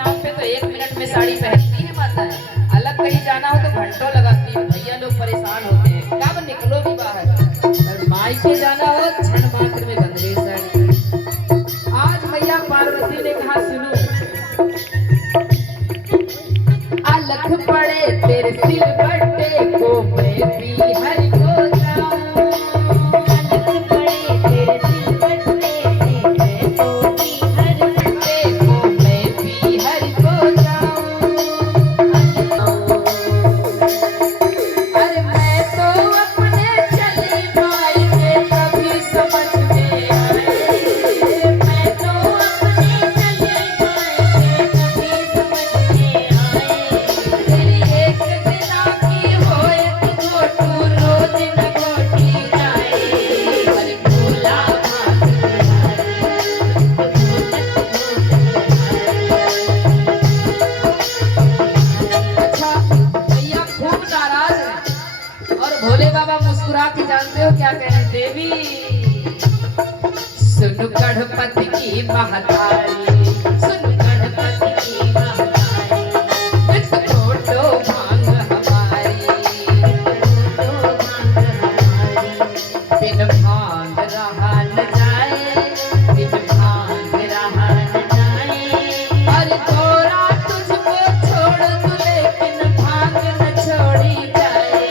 नाम पे तो 1 मिनट में साड़ी पहनती है माताएं, अलग कहीं जाना हो तो घंटों लगाती है। भैया लोग परेशान होते हैं, कब निकलो भी बाहर, और मायके जाना हो क्षण मात्र में बंध गई साड़ी। आज मैया पार्वती ने कहा सुनो, अलग पड़े तेरे सिर बट्टे को मैं भी हरि को जाऊं, अलग पड़े तेरे सिर बट्टे मैं तो भी हरि बट्टे को मैं भी हरि को जाऊं। अरे मैं तो अपने चली माई के कभी समझ में आए, मैं तो अपने चली माई के कभी समझ में आए, तेरी एक दिना की होए तू घोटू रोज न घोटी जाए, अरे भोला भाग अच्छा भैया खूब नाराज है और भोले बाबा मुस्कुरा के जानते हो क्या कह रहे हैं, देवी सुन गणपति की महतारी, सुन गणपति की महतारी, वित घोटो भांग हमारी, बिन भांग रहा न जाए, बिन भांग रहा न जाए, अरे थोड़ा तुझको छोड़ दूं लेकिन भांग न छोड़ी जाए,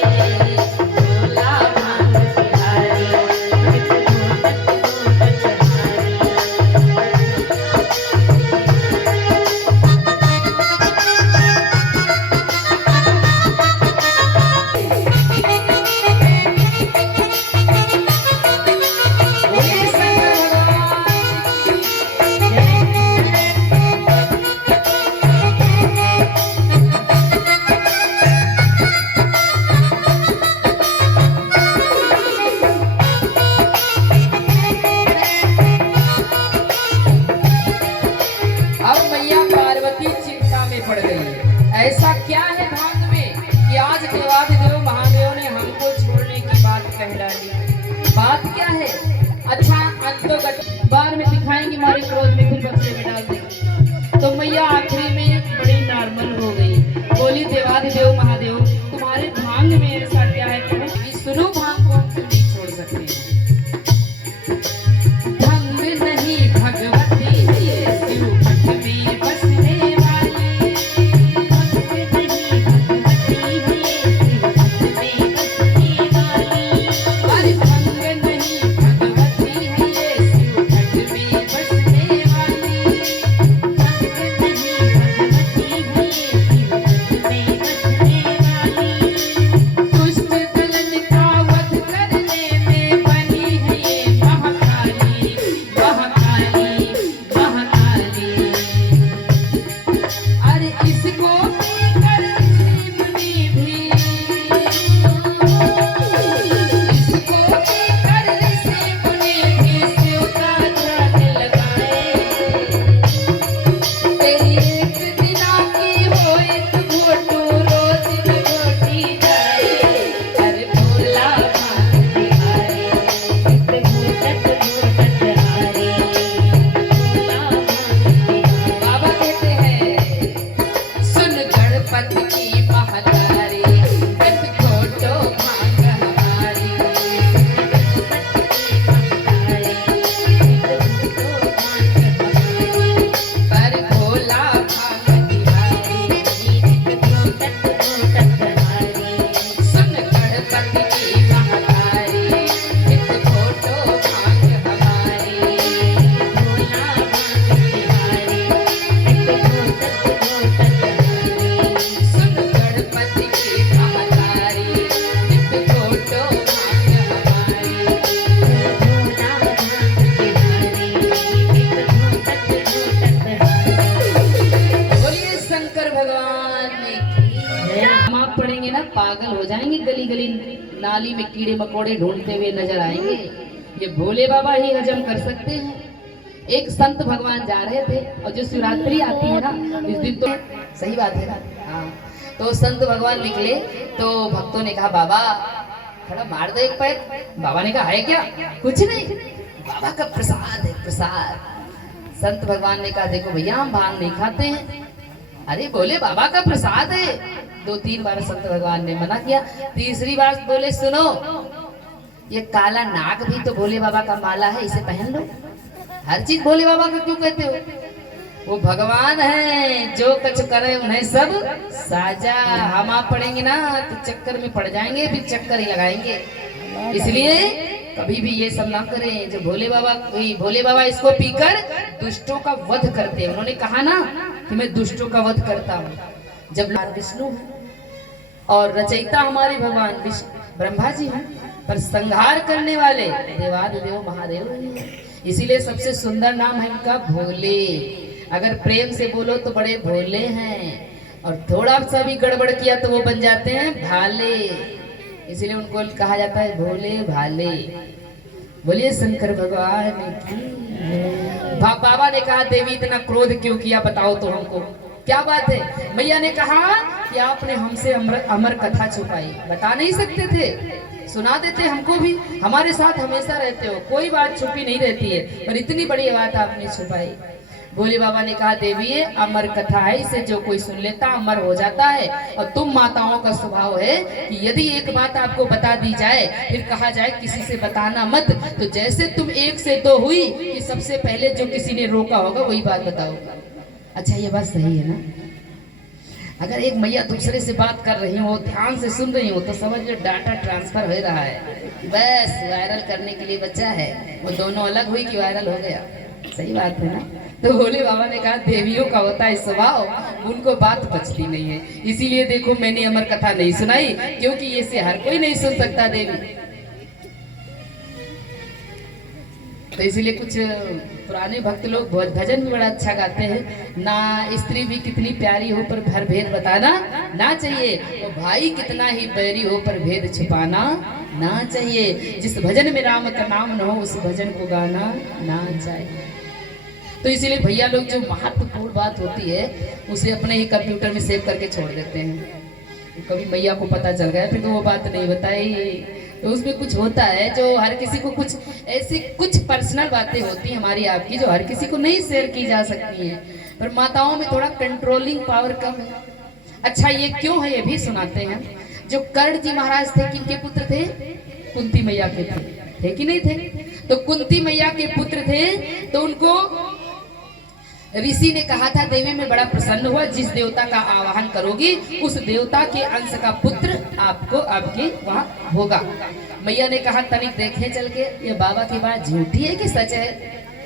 भोला भांग बिहारी, बोलिए शंकर भगवान अब मैया पार्वती चिंता में पड़ गई। ऐसा क्या है भांग में कि आज देवाधिदेव महादेव ने हमको छोड़ने की बात कह डाली। बात क्या है? अच्छा अंतोगत बाद में दिखाएंगे, हमारे क्रोध में फिर बक्से में डाल देंगे। तो मैया आखिरी में बड़ी नॉर्मल हो गई, बोली देवाधिदेव महादेव तुम्हारे भांग में ऐसा क्या है, सुनो भांग को हम क्यों नहीं छोड़ सकते। भंग नहीं भगवती ये शिव भक्त में बसने वाली, भंग नहीं भगवती ये शिव भक्त में बसने वाली, अरे भंग नहीं भगवती है ये शिव भक्त में बसने वाली, भंग नहीं भगवती है ये शिव भक्त में बसने वाली, दुष्ट दलन का वध करने में बनी है ये महाकाली, महाकाली, महाकाली, अरे इसको पीकर ऋषि मुनि भी, इसको पीकर ऋषि मुनि भी शिव का ध्यान लगाए, तेरी एक दिना की होए तू घोटू रोज न घोटी जाए, अरे भोला भांग बिहारी, इत घोटत घोटत हारे, भोला भांग बिहारी। बाबा कहते हैं सुन गणपति की महतारी, वित घोटो भांग हमारी, पर भोला भांग बिहारी, सुन गणपति की महतारी, वित घोटो भांग हमारी, भोला भांग बिहारी, सुन गणपति की महतारी, वित घोटो भांग हमारी, भोला बोलिए शंकर भगवान की। हम आप पढ़ेंगे ना पागल हो जाएंगे, गली गली नाली में कीड़े मकोड़े ढूंढते हुए नजर आएंगे, ये भोले बाबा ही हजम कर सकते हैं। एक संत भगवान जा रहे थे और जो शिवरात्रि आती है ना इस दिन, तो सही बात है ना, हाँ, तो संत भगवान निकले तो भक्तों ने कहा बाबा थोड़ा मार दो एक पैर। बाबा ने कहा है क्या? कुछ नहीं, बाबा का प्रसाद है प्रसाद। संत भगवान ने कहा देखो भैया हम भांग नहीं खाते हैं, अरे भोले बाबा का प्रसाद है। 2-3 बार संत भगवान ने मना किया। तीसरी बार बोले सुनो, ये काला नाग भी तो भोले बाबा का माला है, इसे पहन लो। हर चीज भोले बाबा का क्यों कहते हो? वो भगवान है, जो कुछ करे उन्हें सब साजा। हम आप पढ़ेंगे ना तो चक्कर में पड़ जाएंगे, फिर चक्कर ही लगाएंगे। इसलिए कभी भी ये सब ना करें। जो भोले बाबा इसको पीकर दुष्टों का वध करते हैं। उन्होंने कहा ना कि मैं दुष्टों का वध करता हूँ। जब विष्णु और रचयिता हमारे भगवान ब्रह्मा जी हैं, पर संहार करने वाले देवादिदेव महादेव हैं। इसीलिए सबसे सुंदर नाम है इनका भोले। अगर प्रेम से बोलो तो बड़े भोले हैं, और थोड़ा सा भी गड़बड़ किया तो वो बन जाते हैं भाले। इसीलिए उनको कहा जाता है भोले भाले। बोलिए शंकर भगवान की। बाबा ने कहा देवी इतना क्रोध क्यों किया बताओ तो हमको, क्या बात है? मैया ने कहा कि आपने हमसे अमर कथा छुपाई, बता नहीं सकते थे, सुना देते हमको भी। हमारे साथ हमेशा रहते हो, कोई बात छुपी नहीं रहती है, पर इतनी बड़ी बात आपने छुपाई। भोले बाबा ने कहा देवी ये अमर कथा है, इसे जो कोई सुन लेता अमर हो जाता है। और तुम माताओं का स्वभाव है कि यदि एक बात आपको बता दी जाए फिर कहा जाए किसी से बताना मत, तो जैसे तुम 1 से 2 हुई कि सबसे पहले जो किसी ने रोका होगा वही बात बताओगा। अच्छा ये बात सही है ना? अगर एक मैया दूसरे से बात कर रही हो, ध्यान से सुन रही हो, तो समझ लो डाटा ट्रांसफर हो रहा है, बस वायरल करने के लिए बच्चा है। वो दोनों अलग हुई कि वायरल हो गया। सही बात है ना? तो भोले बाबा ने कहा देवियों का होता है स्वभाव, उनको बात बचती नहीं है। इसीलिए देखो मैंने अमर कथा नहीं सुनाई, क्योंकि ये से हर कोई नहीं सुन सकता देवी। तो इसीलिए कुछ पुराने भक्त लोग भजन भी बड़ा अच्छा गाते हैं ना। स्त्री भी कितनी प्यारी हो पर भर भेद बताना ना चाहिए, तो भाई कितना ही बैरी हो पर भेद छुपाना ना चाहिए। जिस भजन में राम का नाम न हो उस भजन को गाना ना चाहिए। तो इसीलिए भैया लोग जो महत्वपूर्ण बात होती है उसे अपने ही कंप्यूटर में सेव करके छोड़ देते हैं। कभी मैया को पता चल गया फिर तो वो बात नहीं बताई। तो उसमें कुछ होता है जो हर किसी को, कुछ ऐसी कुछ पर्सनल बातें होती हैं हमारी आपकी जो हर किसी को नहीं शेयर की जा सकती हैं, पर माताओं में थोड़ा कंट्रोलिंग पावर कम है। अच्छा ये क्यों है ये भी सुनाते हैं। जो कर्ण जी महाराज थे किनके पुत्र थे? कुंती मैया के थे कि नहीं थे? तो कुंती मैया के पुत्र थे, तो उनको ऋषि ने कहा था देवी में बड़ा प्रसन्न हुआ, जिस देवता का आवाहन करोगी उस देवता के अंश का पुत्र आपको आपके वहां होगा। मैया ने कहा तनिक देखे चल के ये बाबा की बात झूठी है कि सच है?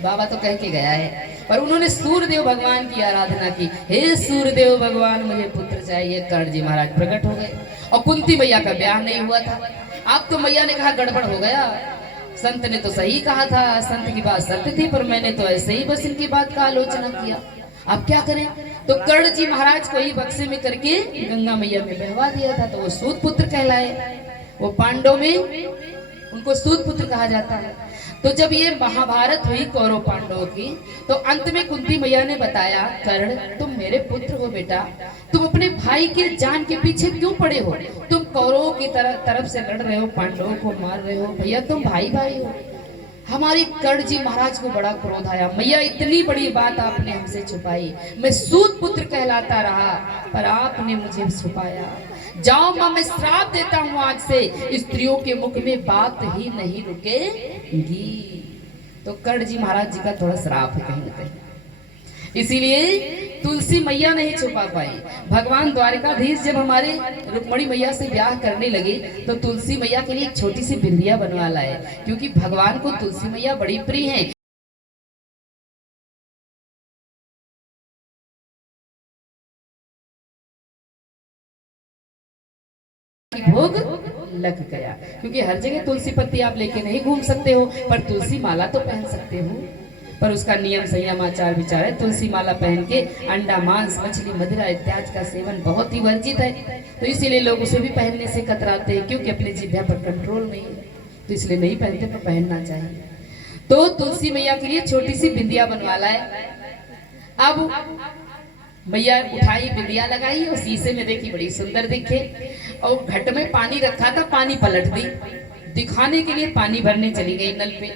बाबा तो कह के गया है, पर उन्होंने सूर्यदेव भगवान की आराधना की। हे सूर्यदेव भगवान मुझे पुत्र चाहिए। कर्ण जी महाराज प्रकट हो गए और कुंती मैया का ब्याह नहीं हुआ था। अब तो मैया ने कहा गड़बड़ हो गया, संत ने तो सही कहा था, संत की बात सत्य थी, पर मैंने तो ऐसे ही बस इनकी बात का आलोचना किया, अब क्या करें? तो कर्ण जी महाराज को ही बक्से में करके गंगा मैया में बहवा दिया था, तो वो सूत पुत्र कहलाए। वो पांडव में उनको सूत पुत्र कहा जाता है। तो जब ये महाभारत हुई कौरव पांडवों की, तो अंत में कुंती मैया ने बताया कर्ण तुम मेरे पुत्र हो बेटा, तुम अपने भाई के जान के पीछे क्यों पड़े हो? तुम कौरवों की तरफ से लड़ रहे हो, पांडवों को मार रहे हो, भैया तुम भाई भाई हो। हमारी कर्ण जी महाराज को बड़ा क्रोध आया, मैया इतनी बड़ी बात आपने हमसे छुपाई, मैं सूत पुत्र कहलाता रहा पर आपने मुझे छुपाया। जाओ मां मैं श्राप देता हूं आज से, स्त्रियों के मुख में बात ही नहीं रुकेगी। तो कर्ण जी महाराज जी का थोड़ा श्राप है कहीं ना कहीं, इसीलिए तुलसी मैया नहीं छुपा पाई। भगवान द्वारिकाधीश जब हमारे रुक्मणी मैया से ब्याह करने लगे तो तुलसी मैया के लिए एक छोटी सी बिंदिया बनवा लाए, क्योंकि भगवान को तुलसी मैया बड़ी प्रिय है। भोग लग गया, क्योंकि हर जगह तुलसी पत्ती आप लेके नहीं घूम सकते हो, पर तुलसी माला तो पहन सकते हो। पर उसका नियम संयम आचार विचार है। तुलसी माला पहन के अंडा मांस मछली मदिरा इत्यादि का सेवन बहुत ही वर्जित है, तो इसीलिए लोग उसे भी पहनने से कतराते हैं, क्योंकि अपने जिह्वा पर कंट्रोल नहीं है, तो इसलिए नहीं पहनते, पर पहनना चाहिए। तो तुलसी मैया के लिए छोटी सी बिंदिया बनवा लाए। अब मैया उठाई बिंदिया लगाई और शीशे में देखी बड़ी सुंदर दिखे, और घट में पानी रखा था, पानी पलट दी, दिखाने के लिए पानी भरने चली गई नल पे।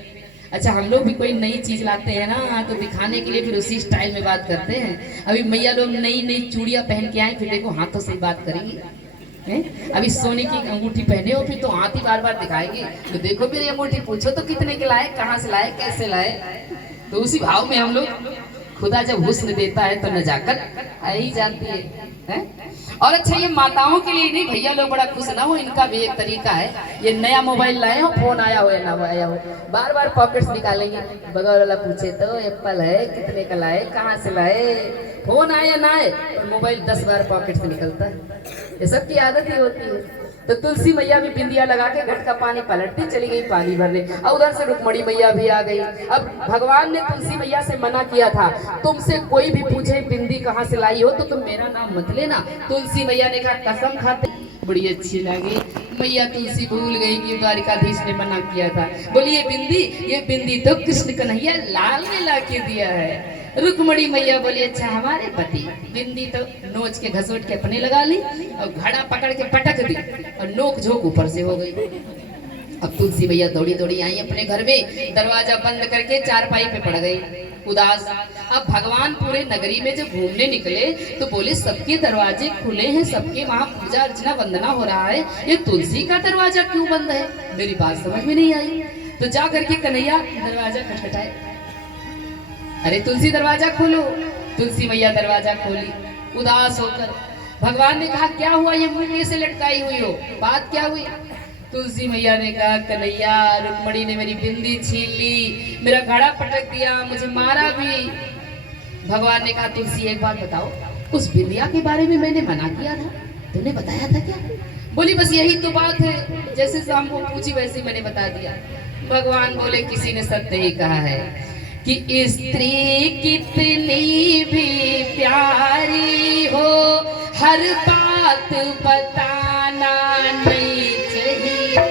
अच्छा, हम लोग भी कोई नई चीज लाते हैं ना तो दिखाने के लिए फिर उसी स्टाइल में बात करते हैं। अभी मैया लोग नई नई चूड़ियां पहन के आए, फिर देखो हाथों से ही बात करेंगी हैं? अभी सोने की अंगूठी पहने हो फिर तो हाथ ही बार बार दिखाएंगे, तो देखो मेरी अंगूठी, पूछो तो कितने के लाए, कहाँ से लाए, कैसे लाए। तो उसी भाव में हम लोग, खुदा जब हुस्न देता है तो नजाकत आ ही जाती है? और अच्छा, ये माताओं के लिए नहीं, भैया लोग बड़ा खुश ना हो, इनका भी एक तरीका है। ये नया मोबाइल लाए हो, फोन आया हो या ना आया हो, बार बार पॉकेट्स निकालेंगे, बगल वाला पूछे तो एप्पल है, कितने का लाए, कहाँ से लाए, फोन आए या ना आए, मोबाइल 10 बार पॉकेट से निकलता है। ये सब की आदत ही होती है। तो तुलसी मैया भी बिंदिया लगा के घट का पानी पलटती चली गई पानी भरने, और उधर से रुक्मणी मैया भी आ गई। अब भगवान ने तुलसी मैया से मना किया था, तुमसे कोई भी पूछे बिंदी कहाँ से लाई हो तो तुम मेरा नाम मत लेना। तुलसी मैया ने कहा कसम खाते, बड़ी अच्छी लगी मैया। तुलसी भूल गई कि द्वारिकाधीश ने मना किया था। बोलिए बिंदी, ये बिंदी तो कृष्ण कन्हैया लाल ने ला के दिया है। रुक्मणी मैया बोली अच्छा, हमारे पति। बिंदी तो नोच के घसोट के अपने लगा ली और घड़ा पकड़ के पटक दी और नोक झोंक ऊपर से हो गई। अब तुलसी मैया दौड़ी दौड़ी आई अपने घर में, दरवाजा बंद करके चारपाई पे पड़ गई उदास। अब भगवान पूरे नगरी में जब घूमने निकले तो बोले सबके दरवाजे खुले हैं, सबके वहां पूजा अर्चना वंदना हो रहा है, ये तुलसी का दरवाजा क्यों बंद है? मेरी बात समझ में नहीं आई। तो जा करके कन्हैया दरवाजा खटखटाए, अरे तुलसी दरवाजा खोलो। तुलसी मैया दरवाजा खोली उदास होकर। भगवान ने कहा क्या हुआ, ये मुंह कैसे लटकाई हुई हो, बात क्या हुई? तुलसी मैया ने कहा कन्हैया, रुक्मणी ने मेरी बिंदी छीन ली, मेरा घड़ा पटक दिया, मुझे मारा भी। भगवान ने कहा तुलसी एक बात बताओ, उस बिंदिया के बारे में मैंने मना किया था, तुमने बताया था क्या? बोली बस यही तो बात है, जैसे शाम को पूछी वैसे मैंने बता दिया। भगवान बोले किसी ने सत्य ही कहा है कि स्त्री कितनी भी प्यारी हो, हर बात बताना नहीं चाहिए।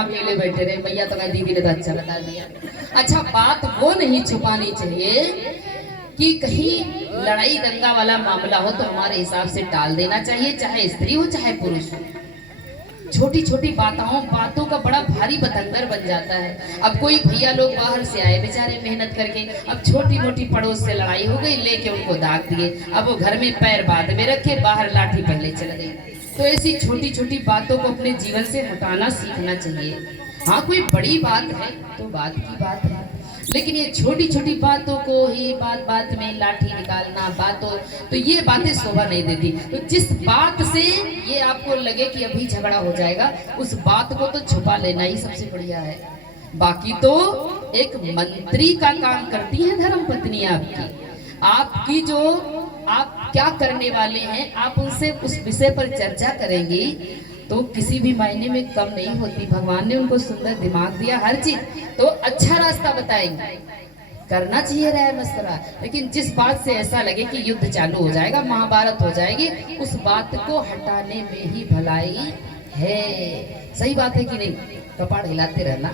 अकेले बैठे रहे, मैया तो दीदी ने तो अच्छा बता दिया। अच्छा, बात वो नहीं छुपानी चाहिए कि कहीं लड़ाई दंगा वाला मामला हो तो हमारे हिसाब से टाल देना चाहिए, चाहे स्त्री हो चाहे पुरुष हो। छोटी छोटी बातों का बड़ा भारी बतंगर बन जाता है। अब कोई भैया लोग बाहर से आए बेचारे मेहनत करके, अब छोटी मोटी पड़ोस से लड़ाई हो गई, लेके उनको दाग दिए, अब वो घर में पैर बांध में रखे, बाहर लाठी पहले चल गई। तो ऐसी छोटी छोटी बातों को अपने जीवन से हटाना सीखना चाहिए। हाँ, कोई बड़ी बात है तो बात की बात है, लेकिन ये छोटी छोटी बातों को ही बात बात में लाठी निकालना, बातों तो ये बातें शोभा नहीं देती। तो जिस बात से ये आपको लगे कि अभी झगड़ा हो जाएगा, उस बात को तो छुपा लेना ही सबसे बढ़िया है। बाकी तो एक मंत्री का काम करती है धर्म पत्नी आपकी। आपकी जो आप क्या करने वाले हैं, आप उनसे उस विषय पर चर्चा करेंगी तो किसी भी मायने में कम नहीं होती। भगवान ने उनको सुंदर दिमाग दिया, हर चीज तो अच्छा रास्ता बताएंगे। करना चाहिए राय मशवरा, लेकिन जिस बात से ऐसा लगे कि युद्ध चालू हो जाएगा, महाभारत हो जाएगी, उस बात को हटाने में ही भलाई है। सही बात है कि नहीं? कपाड़ हिलाते रहना।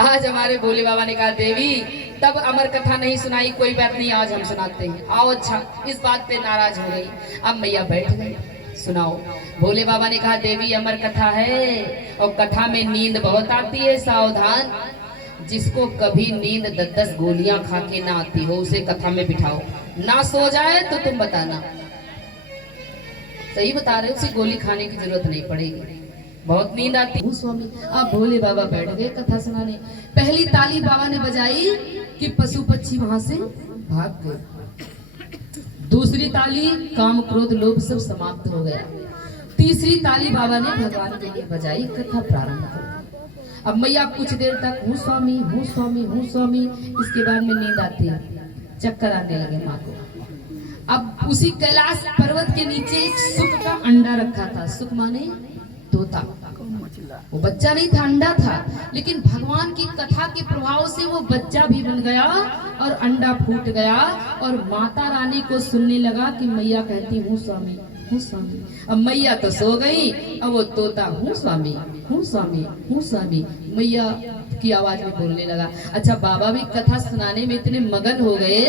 आज हमारे भोले बाबा ने कहा देवी तब अमर कथा नहीं सुनाई, कोई बात नहीं आज हम सुनाते हैं, आओ। अच्छा, इस बात पे नाराज हो गई। अब मैया बैठ गई, सुनाओ। भोले बाबा ने कहा देवी अमर कथा है और कथा में नींद बहुत आती है, सावधान। जिसको कभी नींद 10-10 गोलियां खा के ना आती हो उसे कथा में बिठाओ, ना सो जाए तो तुम बताना। सही बता रहे हो, उसे गोली खाने की जरूरत नहीं पड़ेगी, बहुत नींद आती है। स्वामी आप भोले बाबा बैठ गए कथा सुनाने। पहली ताली बाबा ने बजाई कि पशु पक्षी वहां से भाग गए। दूसरी ताली काम क्रोध लोभ सब समाप्त हो गया। तीसरी ताली बाबा ने भगवान के लिए बजाई, कथा प्रारंभ कर दी। अब मैया कुछ देर तक हूँ स्वामी हूँ स्वामी हूँ स्वामी, इसके बाद में नींद आती है, चक्कर आने लगे माँ को। अब उसी कैलाश पर्वत के नीचे एक सुख का अंडा रखा था। सुख माने तोता, वो बच्चा नहीं था, अंडा था। लेकिन भगवान की कथा के प्रभाव से वो बच्चा भी बन गया और अंडा फूट गया और माता रानी को सुनने लगा कि मैया कहती हूँ स्वामी हूँ स्वामी। अब मैया तो सो गई, अब वो तोता हूँ स्वामी हूँ स्वामी हूँ स्वामी मैया की आवाज में बोलने लगा। अच्छा, बाबा भी कथा सुनाने में इतने मगन हो गए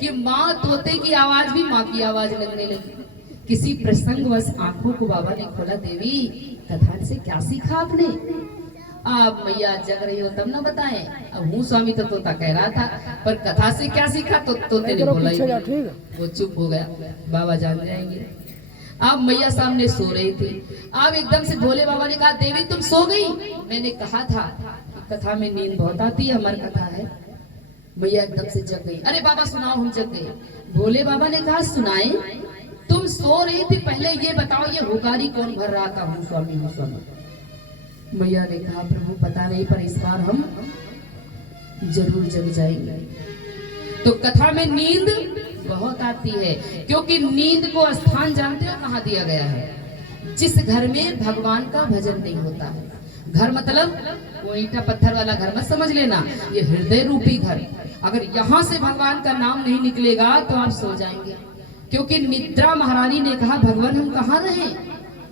कि माँ तोते की आवाज भी माँ की आवाज लगने लगी। किसी प्रसंगवश आंखों को बाबा ने खोला, देवी कथा से क्या सीखा आपने? आप मैया जग रही हो तब ना बताएं। अब हूँ स्वामी तो तोता कह रहा था, पर कथा से क्या सीखा तो तोते ने बोला ही, वो चुप हो गया। बाबा जान जाएंगे। आप मैया सामने सो रही थी। अब एकदम से भोले बाबा ने कहा देवी तुम सो गई? मैंने कहा था कि कथा में नींद बहुत आती है, अमर कथा है। मैया एकदम से जग गई। अरे बाबा सुनाओ, हम जग गए। भोले बाबा ने कहा सुनाए, तुम सो रही थी, पहले ये बताओ ये हुकारी कौन भर रहा था? हूँ स्वामी हूँ स्वामी। मैया ने कहा प्रभु पता नहीं, पर इस बार हम जरूर जग जाएंगे। तो कथा में नींद बहुत आती है, क्योंकि नींद को स्थान जानते हो कहाँ दिया गया है? जिस घर में भगवान का भजन नहीं होता है। घर मतलब वो ईंटा पत्थर वाला घर मत समझ लेना, ये हृदय रूपी घर। अगर यहाँ से भगवान का नाम नहीं निकलेगा तो आप सो जाएंगे। क्योंकि निद्रा महारानी ने कहा भगवान हम कहाँ रहे?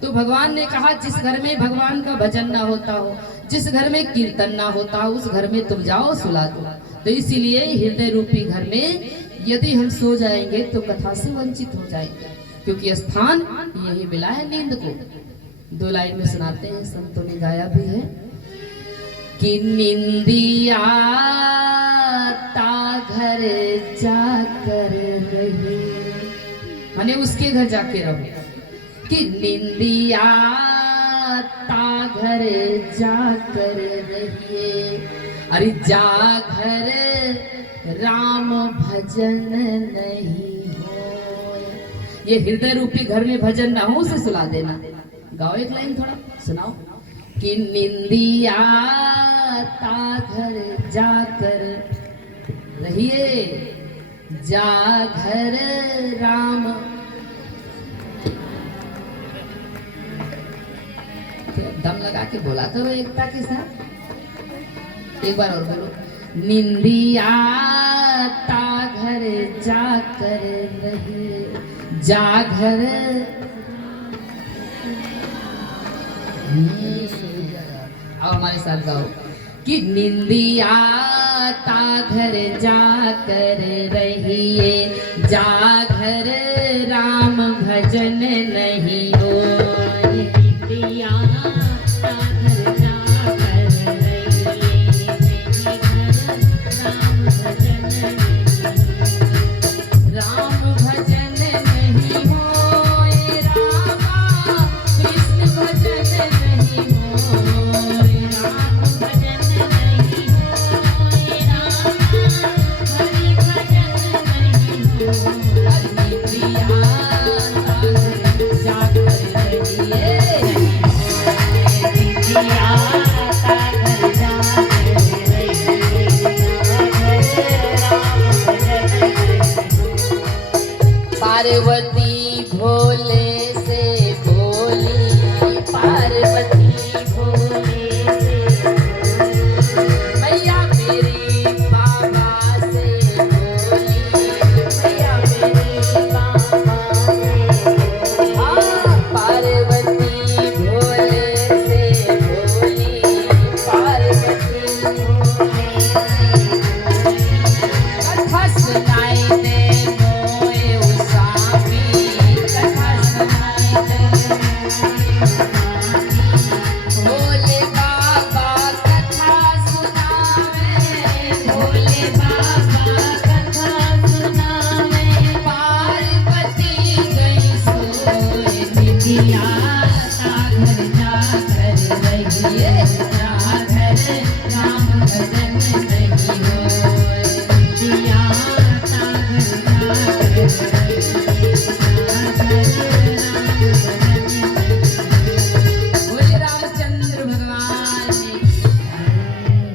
तो भगवान ने कहा जिस घर में भगवान का भजन ना होता हो, जिस घर में कीर्तन ना होता हो, उस घर में तुम जाओ सुला दो। तो इसीलिए हृदय रूपी घर में यदि हम सो जाएंगे तो कथा से वंचित हो जाएंगे, क्योंकि स्थान यही मिला है नींद को। 2 लाइन में सुनाते हैं, संतों ने गाया भी है कि निंदिया ता घर जाकर रही, माने उसके घर जाके रहो। कि निंदिया ता घर जाकर रहिए, अरे जा घर राम भजन नहीं हो। ये हृदय रूपी घर में भजन ना हो, उसे सुला देना। गाओ एक लाइन थोड़ा सुनाओ। कि निंदिया ता घर जाकर रहिए, जा घर राम। दम लगा के बोला करो एकता के साथ। एक बार और बोलो। निंदिया ता घर जाकर रहे, जा घर। अब हमारे साथ गाओ कि निंदिया ता घर जाकर रहिए, जा घर राम भजन नहीं हो। निंदिया ता घर जाकर रहिए, राम भजन नहीं हो। रामा कृष्ण भजन नहीं हो, राम भजन नहीं हो। रामा हरि भजन नहीं हो। निंदिया ता घर पार्वती भोले से बोली, पार्वती भोले से बोली, मैया मेरी बाबा से बोली, मैया मेरी बाबा से बोली। हाँ, पार्वती भोले से बोली, पार्वती भोले से बोली। कथा सुनाई दे मोए उसामी, कथा सुनाई दे भोले बाबा कथा सुनावे, भोले बाबा कथा सुनावे। पार्वती गई सोए निधिया, सागर जाकर रहिए, जाकर राम भजन नहीं होए। निधिया सागर जाकर रहिए, जाकर राम भजन नहीं। बोले रामचंद्र भगवान ने।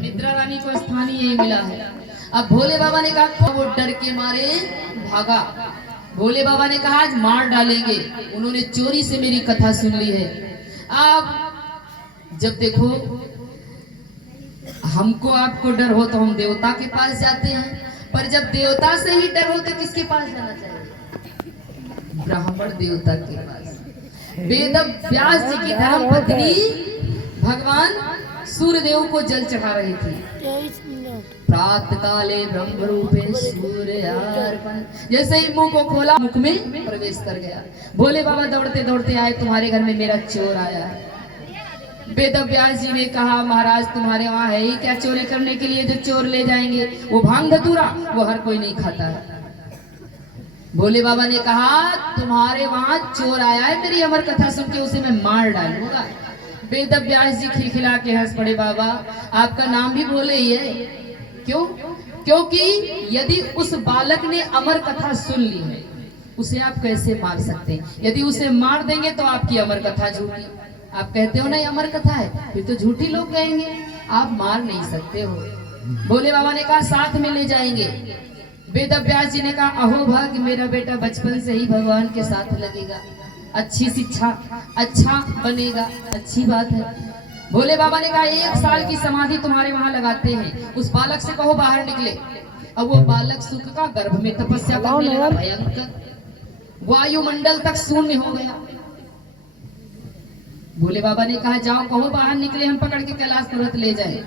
निद्रा रानी को स्थान ही यही मिला है। अब भोले बाबा ने कहा, वो डर के मारे भागा। भोले बाबा ने कहा आज मार डालेंगे, उन्होंने चोरी से मेरी कथा सुन ली है। अब जब देखो हमको आपको डर हो तो हम देवता के पास जाते हैं, पर जब देवता से ही डर हो तो किसके पास जाना चाहिए? ब्राह्मण देवता के पास। वेद व्यास जी की धर्म पत्नी भगवान सूर्यदेव को जल चढ़ा रही थी। प्रातः काले ब्रह्म रूपे सूर्यार्पण। जैसे ही मुंह को खोला, मुख में प्रवेश कर गया। भोले बाबा दौड़ते दौड़ते आए, तुम्हारे घर में मेरा चोर आया है। वेद व्यास जी ने कहा, महाराज तुम्हारे वहाँ है ही क्या चोरी करने के लिए जो चोर ले जाएंगे? वो भांग धतूरा वो हर कोई नहीं खाता है। भोले बाबा ने कहा, तुम्हारे वहाँ चोर आया है, मेरी अमर कथा सुन के उसे मैं मार डालूंगा। वेद व्यास जी खिलखिला के हंस पड़े, बाबा आपका नाम भी भोले ही है। क्यों? क्योंकि यदि उस बालक ने अमर कथा सुन ली है, उसे आप कैसे मार सकते हैं? यदि उसे मार देंगे तो आपकी अमर कथा झूठी। आप कहते हो ना ये अमर कथा है, फिर तो झूठी लोग कहेंगे, आप मार नहीं सकते हो। भोले बाबा ने कहा साथ में ले जाएंगे। वेद व्यास जी ने कहा, अहो भाग, मेरा बेटा बचपन से ही भगवान के साथ लगेगा, अच्छी शिक्षा, अच्छा बनेगा, अच्छी बात है। भोले बाबा ने कहा 1 साल की समाधि तुम्हारे वहां लगाते हैं, उस बालक से कहो बाहर निकले। अब वो बालक सुख का गर्भ में तपस्या करने लगा, भयंकर वायुमंडल तक शून्य हो गया। भोले बाबा ने कहा जाओ कहो बाहर निकले, हम पकड़ के कैलाश तुरंत ले जाए।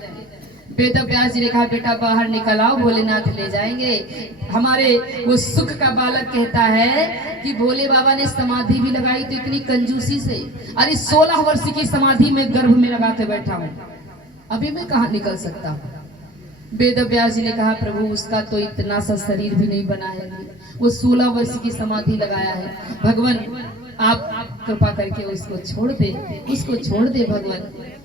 वेद व्यास जी ने कहा बेटा बाहर निकल आओ, भोलेनाथ ले जाएंगे। हमारे वो सुख का बालक कहता है कि भोले बाबा ने समाधि भी लगाई तो इतनी कंजूसी से, अरे 16 वर्ष की समाधि में गर्भ में लगा के बैठा हूं, अभी मैं कहाँ निकल सकता हूँ। वेद व्यास जी ने कहा प्रभु उसका तो इतना सा शरीर भी नहीं बना है, वो 16 वर्ष की समाधि लगाया है। भगवान आप कृपा करके उसको छोड़ दे, उसको छोड़ दे भगवान,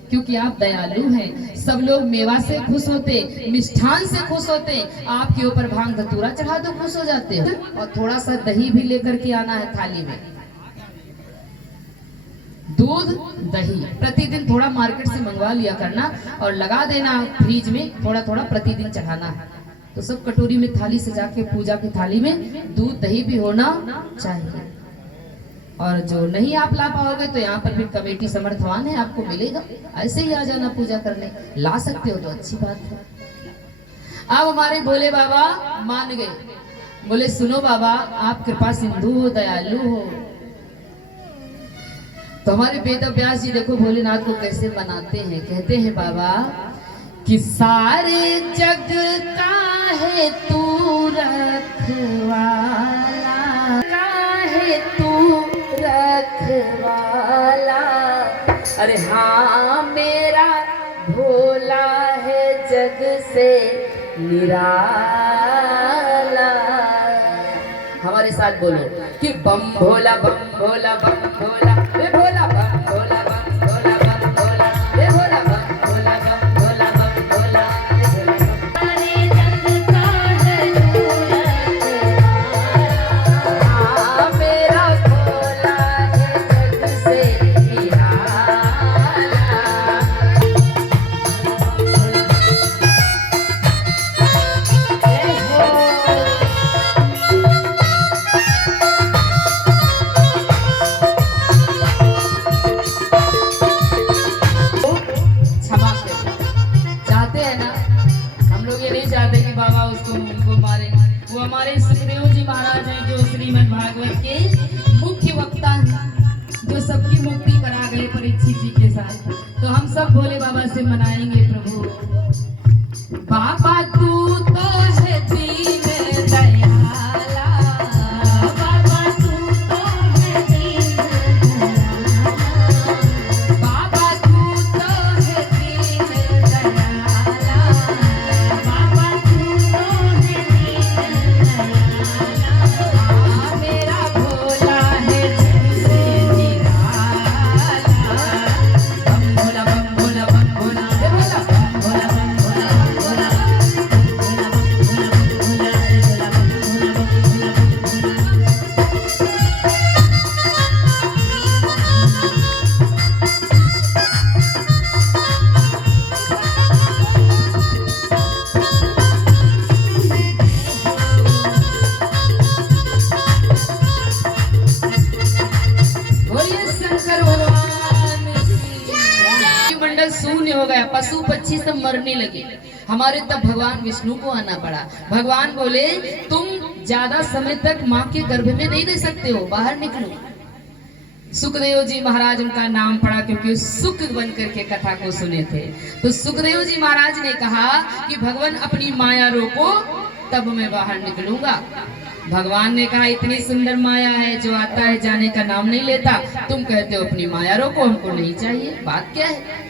क्योंकि आप दयालु हैं। सब लोग मेवा से खुश होते, मिष्ठान से खुश होते, आपके ऊपर भांग धतूरा चढ़ा दो खुश हो जाते हो। और थोड़ा सा दही भी लेकर के आना है थाली में, दूध दही प्रतिदिन थोड़ा मार्केट से मंगवा लिया करना और लगा देना फ्रिज में, थोड़ा थोड़ा प्रतिदिन चढ़ाना है। तो सब कटोरी में थाली सजा के पूजा की थाली में दूध दही भी होना चाहिए। और जो नहीं आप ला पाओगे तो यहाँ पर भी कमेटी समर्थवान है, आपको मिलेगा, ऐसे ही आ जाना पूजा करने। ला सकते हो तो अच्छी बात है। अब हमारे भोले बाबा मान गए, बोले सुनो बाबा आप कृपा सिंधु हो, दयालु हो। तो हमारे वेद व्यास जी देखो भोलेनाथ को कैसे मनाते हैं। कहते हैं बाबा कि सारे जग का है तू रखवाला, काहे तू रखवाला, अरे हाँ मेरा भोला है जग से निराला। हमारे साथ बोलो कि बम भोला बम भोला बम भोला रे भोला बम भोला बम भोला बम भोला रे भोला बम भोला बम भोला बम भोला रे भोला। सारे जग का है तू रखवाला, हाँ मेरा भोला है जग से निराला। हमारे सुखदेव जी महाराज हैं जो श्रीमद् भागवत के मुख्य वक्ता हैं, जो सबकी मुक्ति करा गए परीक्षित जी के साथ। तो हम सब भोले बाबा से मनाएंगे प्रभु। बाबा तू तो है दीन दयाला, बाबा तू तो है दीन दयाला, बाबा तू तो है दीन दयाला, बाबा तू तो है दीन दयाला। मेरा भोला है तुझसे निराला, बम भोला बम भोला बम भोला हे भोला बम भोला बम भोला बम भोला बोलिए शंकर भगवान की। मंडल शून्य हो गया, पशु पक्षी सब मरने लगे। हमारे तब भगवान विष्णु को आना पड़ा। भगवान बोले तुम ज्यादा समय तक माँ के गर्भ में नहीं रह सकते हो, बाहर निकलो। सुखदेव जी महाराज उनका नाम पड़ा क्योंकि सुख बन करके कथा को सुने थे। तो सुखदेव जी महाराज ने कहा कि भगवान अपनी माया रोको तब मैं बाहर निकलूंगा। भगवान ने कहा इतनी सुंदर माया है जो आता है जाने का नाम नहीं लेता, तुम कहते हो अपनी माया रोको, हमको नहीं चाहिए, बात क्या है।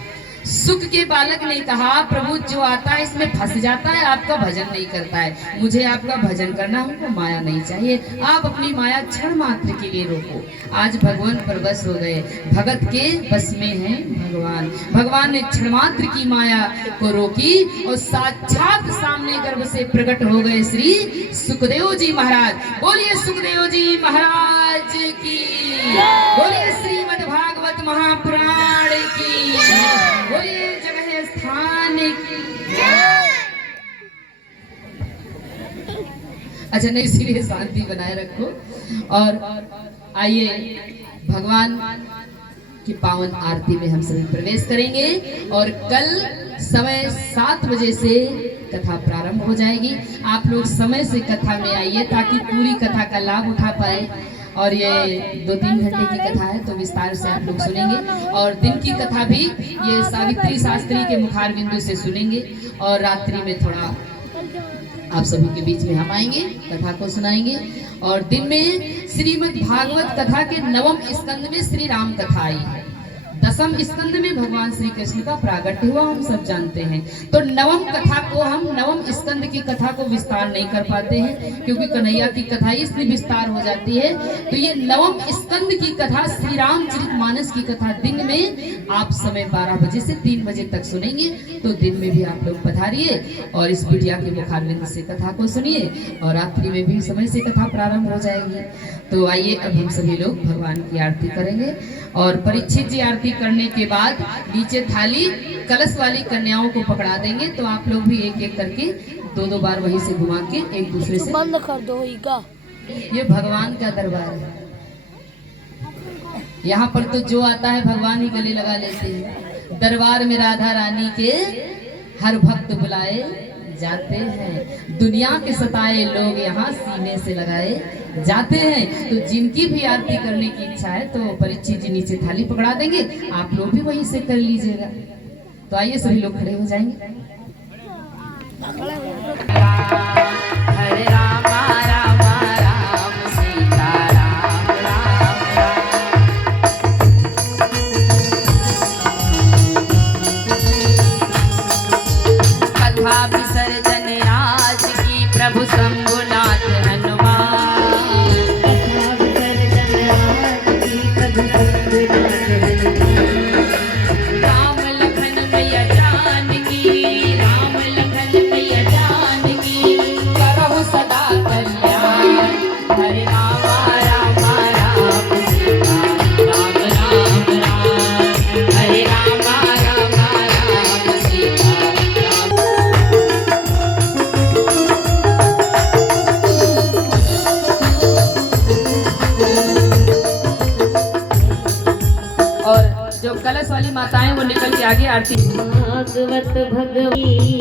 सुख के बालक ने कहा प्रभु जो आता है इसमें फंस जाता है, आपका भजन नहीं करता है, मुझे आपका भजन करना, हमको माया नहीं चाहिए, आप अपनी माया क्षण मात्र के लिए रोको। आज भगवान परवश हो गए, भगत के बस में है भगवान। भगवान ने क्षण मात्र की माया को रोकी और साक्षात सामने गर्भ से प्रकट हो गए श्री सुखदेव जी महाराज। बोलिए सुखदेव जी महाराज की, बोलिए श्रीमद् भागवत महापुराण की, बोलिए जगह स्थान की। अच्छा नहीं, इसीलिए शांति बनाए रखो। और आइए भगवान की पावन आरती में हम सभी प्रवेश करेंगे और कल समय 7 बजे से कथा प्रारंभ हो जाएगी। आप लोग समय से कथा में आइए ताकि पूरी कथा का लाभ उठा पाए। और ये 2-3 घंटे की कथा है तो विस्तार से आप लोग सुनेंगे। और दिन की कथा भी ये सावित्री शास्त्री के मुखार बिंदु से सुनेंगे। और रात्रि में थोड़ा आप सभी के बीच में हम आएंगे, कथा को सुनाएंगे। और दिन में श्रीमद् भागवत कथा के 9वें स्कंद में श्री राम कथा आई है। 10वें स्कंद में भगवान श्री कृष्ण का प्रागट्य हुआ, हम सब जानते हैं। तो 9वें कथा को हम 9वें स्कंद की कथा को विस्तार नहीं कर पाते हैं क्योंकि कन्हैया की कथा इसलिए विस्तार हो जाती है। तो ये 9वें स्कंद की कथा श्री रामचरितमानस की कथा दिन में आप समय 12 बजे से 3 बजे तक सुनेंगे। तो दिन में भी आप लोग पधारिए और इस बिटिया के मुखारबिंद से कथा को सुनिए और रात्रि में भी समय से कथा प्रारंभ हो जाएगी। तो आइए अब हम सभी लोग भगवान की आरती करेंगे। और परीक्षित जी आरती करने के बाद नीचे थाली कलश वाली कन्याओं को पकड़ा देंगे। तो आप लोग भी एक एक करके 2-2 बार वहीं से घुमा के एक दूसरे से बंद कर दो। ये भगवान का दरबार है, यहाँ पर तो जो आता है भगवान ही गले लगा लेते हैं। दरबार में राधा रानी के हर भक्त बुलाए जाते हैं, दुनिया के सताए लोग यहाँ सीने से लगाए जाते हैं। तो जिनकी भी आरती करने की इच्छा है तो परीक्षित जी नीचे थाली पकड़ा देंगे, आप लोग भी वहीं से कर लीजिएगा। तो आइए सभी लोग खड़े हो जाएंगे। हरे राम राम राम सीता राम राम कथा विसर्जन आज की प्रभु शंभुनाथ हनुमान। कथा विसर्जन आज की प्रभु शंभुनाथ हनुमान। राम लखन मैया जानकी, राम लखन मैया जानकी, करहु सदा कल्याण। हरे राम राम राम सीता राम राम राम, हरे राम राम राम सीता राम। और जो कलश वाली माताएं वो निकल के आगे आरती। भागवत भगवी